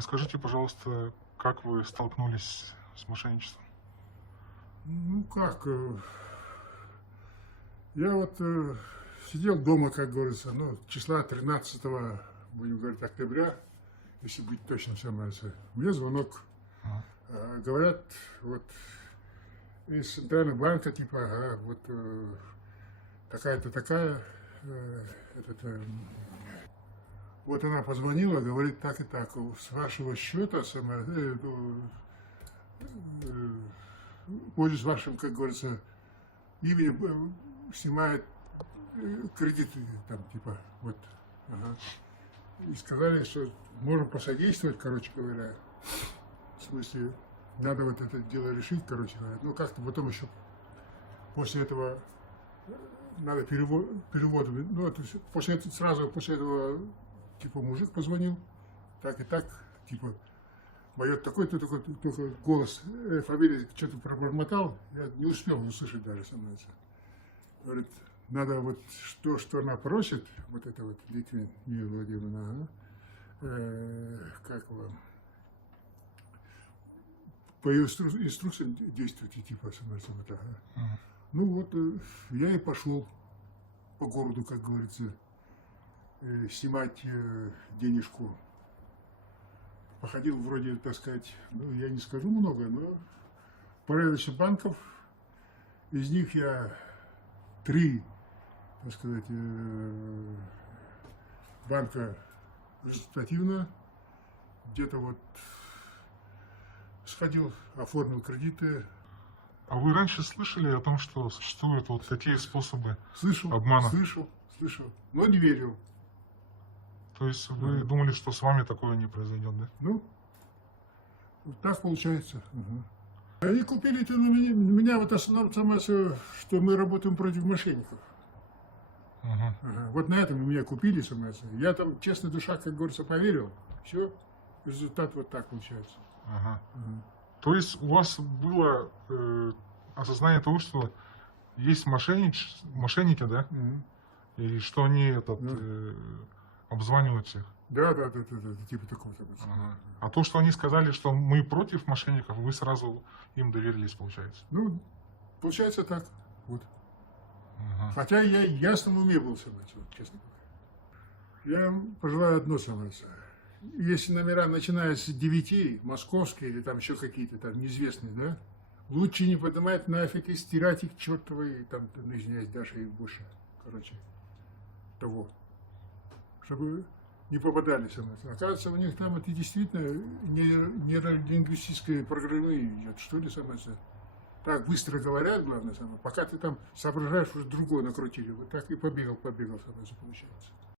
Расскажите, пожалуйста, как вы столкнулись с мошенничеством? Ну как, я вот сидел дома, как говорится, ну, числа 13, будем говорить, октября, если быть точным, самое. Мне звонок. Ага. Говорят, вот из Центрального банка, типа, вот такая-то такая, вот она позвонила, говорит, так и так, с вашего счета, пользуясь вашим, как говорится, именем, снимает кредиты, там, типа, вот, ага. И сказали, что можем посодействовать, короче говоря, в смысле, надо вот это дело решить, короче говоря. Ну, как-то потом еще после этого надо перевод, ну, это сразу после этого, типа, мужик позвонил, так и так, типа, поет такой-то, такой голос, фамилия что-то пробормотал, я не успел услышать даже, становится. Говорит, надо вот что она просит, вот это вот Литвин Мира Владимировна, как вам, по ее инструкциям действуйте, типа, становится вот так. Ну вот, я и пошел по городу, как говорится, снимать денежку. Походил вроде, так сказать, ну, я не скажу много, но порядочно банков. Из них я 3, так сказать, банка результативно. Где-то вот сходил, оформил кредиты. А вы раньше слышали о том, что существуют вот такие способы Слышал, обмана? слышал, но не верил. То есть вы думали, что с вами такое не произойдет, да? Ну, вот так получается. Они купили это на меня вот основном самое, что мы работаем против мошенников. Вот на этом меня купили, самое. Я там, честно, душа, как говорится, поверил. Все, результат вот так получается. То есть у вас было осознание того, что есть мошенники, да? И что они обзванивают всех? Да, типа такого. А то, что они сказали, что мы против мошенников, вы сразу им доверились, получается? Ну, получается так. Вот. Хотя я ясно на уме был, честно говоря. Я вам пожелаю одно самое. Если номера начиная с 9, московские или там еще какие-то там неизвестные, да, лучше не поднимать нафиг и стирать их чертовой, там, извиняюсь, Даша и больше, короче, того. Чтобы не попадали со мной. Оказывается, у них там это действительно нейролингвистическое программирование идет, что ли, самое. Так быстро говорят, главное, самое. Пока ты там соображаешь, уже другое накрутили. Вот так и побегал, самое, получается.